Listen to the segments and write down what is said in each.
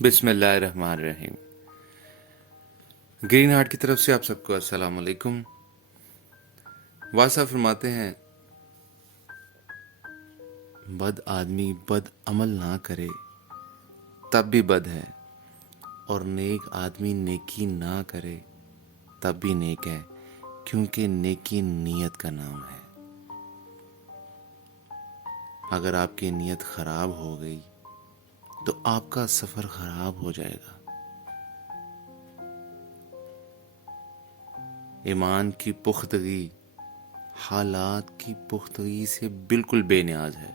بسم اللہ الرحمن الرحیم۔ گرین ہارٹ کی طرف سے آپ سب کو السلام علیکم۔ واسع فرماتے ہیں بد آدمی بد عمل نہ کرے تب بھی بد ہے، اور نیک آدمی نیکی نہ کرے تب بھی نیک ہے، کیونکہ نیکی نیت کا نام ہے۔ اگر آپ کی نیت خراب ہو گئی تو آپ کا سفر خراب ہو جائے گا۔ ایمان کی پختگی حالات کی پختگی سے بالکل بے نیاز ہے۔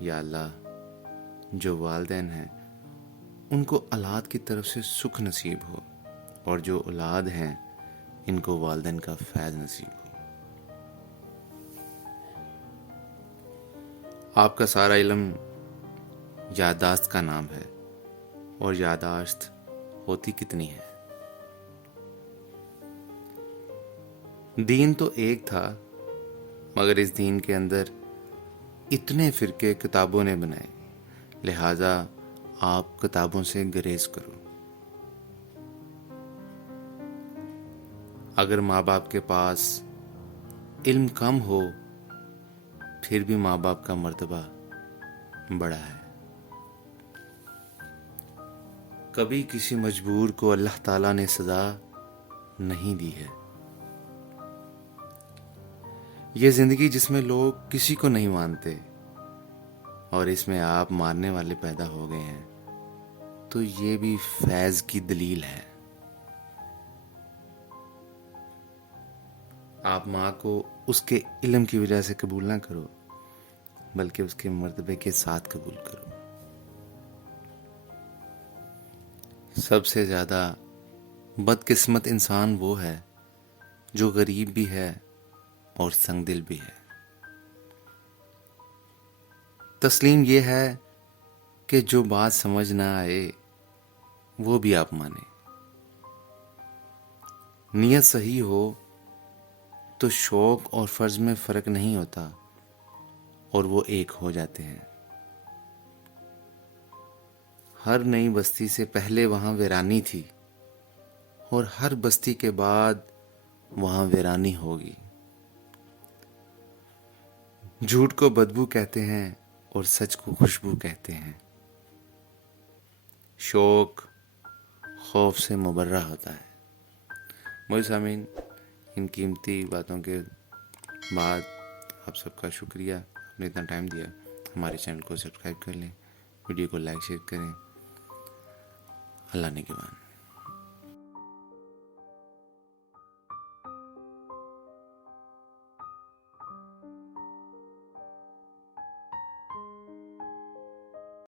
یا اللہ، جو والدین ہیں ان کو اولاد کی طرف سے سکھ نصیب ہو، اور جو اولاد ہیں ان کو والدین کا فیض نصیب ہو۔ آپ کا سارا علم یادداشت کا نام ہے، اور یادداشت ہوتی کتنی ہے؟ دین تو ایک تھا، مگر اس دین کے اندر اتنے فرقے کتابوں نے بنائے، لہٰذا آپ کتابوں سے گریز کرو۔ اگر ماں باپ کے پاس علم کم ہو پھر بھی ماں باپ کا مرتبہ بڑا ہے۔ کبھی کسی مجبور کو اللہ تعالیٰ نے سزا نہیں دی ہے۔ یہ زندگی جس میں لوگ کسی کو نہیں مانتے اور اس میں آپ ماننے والے پیدا ہو گئے ہیں، تو یہ بھی فیض کی دلیل ہے۔ آپ ماں کو اس کے علم کی وجہ سے قبول نہ کرو، بلکہ اس کے مرتبے کے ساتھ قبول کرو۔ سب سے زیادہ بدقسمت انسان وہ ہے جو غریب بھی ہے اور سنگ دل بھی ہے۔ تسلیم یہ ہے کہ جو بات سمجھ نہ آئے وہ بھی آپ مانیں۔ نیت صحیح ہو تو شوق اور فرض میں فرق نہیں ہوتا، اور وہ ایک ہو جاتے ہیں۔ ہر نئی بستی سے پہلے وہاں ویرانی تھی، اور ہر بستی کے بعد وہاں ویرانی ہوگی۔ جھوٹ کو بدبو کہتے ہیں اور سچ کو خوشبو کہتے ہیں۔ شوق خوف سے مبرہ ہوتا ہے۔ مجھے سامعین، ان قیمتی باتوں کے بعد آپ سب کا شکریہ، آپ نے اتنا ٹائم دیا۔ ہمارے چینل کو سبسکرائب کر لیں، ویڈیو کو لائک شیئر کریں۔ اللہ نگہبان۔